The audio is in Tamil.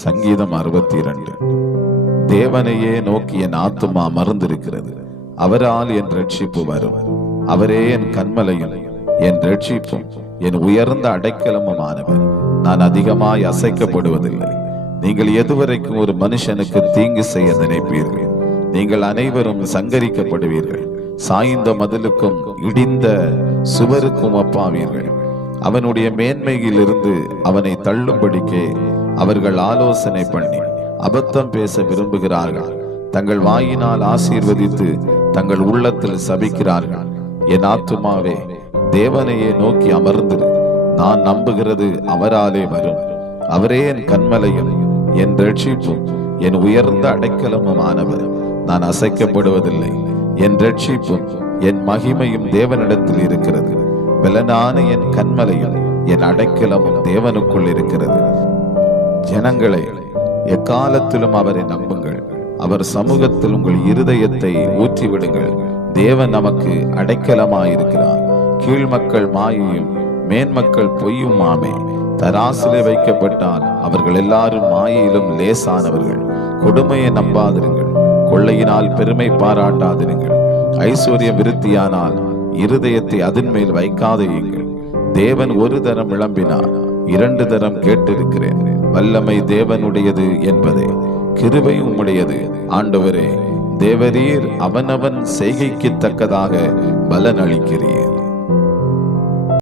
சங்கீதம் 62. தேவனையே நோக்கி என் ஆத்துமா அமர்ந்திருக்கிறது. அவரால் என் ரட்சிப்பு வரும். அவரே என் கன்மலையும் என் ரட்சிப்பும் என் உயர்ந்த அடைக்கலமுமானவர். நான் அதிகமாய் அசைக்கப்படுவதில்லை. நீங்கள் எதுவரைக்கும் ஒரு மனுஷனுக்கு தீங்கு செய்ய நினைப்பீர்கள்? நீங்கள் அனைவரும் சங்கரிக்கப்படுவீர்கள். சாய்ந்த மதிலுக்கும் இடிந்த சுவருக்கும் ஒப்பாவீர்கள். அவனுடைய மேன்மையிலிருந்து அவனை தள்ளும்படிக்கே அவர்கள் ஆலோசனை பண்ணி அபத்தம் பேச விரும்புகிறார்கள். தங்கள் வாயினால் ஆசீர்வதித்து தங்கள் உள்ளத்தில் சபிக்கிறார்கள். என் ஆத்துமாவே, தேவனையே நோக்கி அமர்ந்திரு. நான் நம்புகிறது அவராலே வரும். அவரே என் கன்மலையும் என் ரட்சிப்பும் என் உயர்ந்த அடைக்கலமுமானவர். நான் அசைக்கப்படுவதில்லை. என் ரட்சிப்பும் என் மகிமையும் தேவனிடத்தில் இருக்கிறது. பலனான என் கன்மலையும் என் அடைக்கலமும் தேவனுக்குள் இருக்கிறது. ஜனங்களே, எக்காலத்திலும் அவரை நம்புங்கள். அவர் சமூகத்தில் உங்கள் இருதயத்தை ஊற்றிவிடுங்கள். தேவன் நமக்கு அடைக்கலமாயிருக்கிறார். கீழ்மக்கள் மாயையும் மேன்மக்கள் பொய்யுமாமே. தராசிலே வைக்கப்பட்டால் அவர்கள் எல்லாரும் மாயையிலும் லேசானவர்கள். கொடுமையை நம்பாதிருங்கள். கொள்ளையினால் பெருமை பாராட்டாதிருங்கள். ஐஸ்வர்யம் விருத்தியானால் இருதயத்தை அதன் மேல் வைக்காதீர்கள். தேவன் ஒரு தரம் விளம்பினார், 2 தரம் கேட்டிருக்கிறேன். வல்லமை தேவனுடையது என்பதே, கிருபை உம்முடையது. ஆண்டவரே, தேவரீர் அவனவன் செய்கைக்கு தக்கதாக பலன் அளிக்கிறீர்.